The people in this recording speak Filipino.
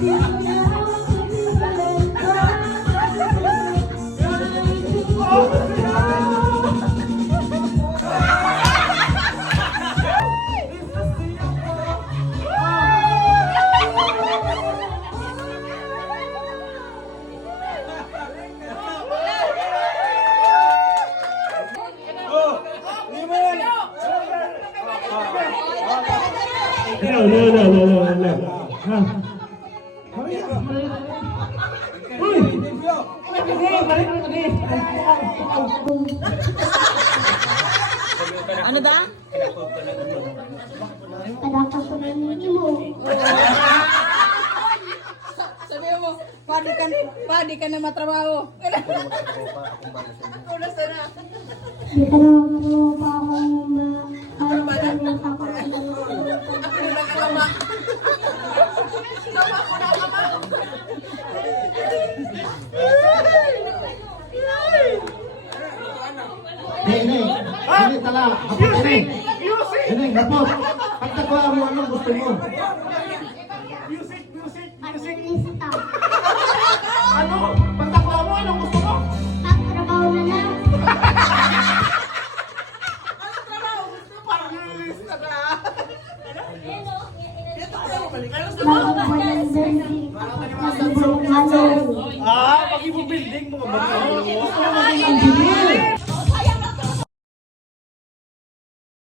Ano da? Padapat ko na mo. Sabi mo, pwede ka na matrabaho. Una sana. Hindi ka na magtrabaho pa ako ng mga parang ako. Ako na nakalama. Sama ko nakalama. Ini tala, hapot ini. Ini hapot. Pagtakuha mo anong gusto mo. Artista. Ano? Pagtakuha mo anong gusto mo. Pagtrabaho na lang. Magbubulan building. Magbubulan building. Pag-ibo building mo. Gusto mo maging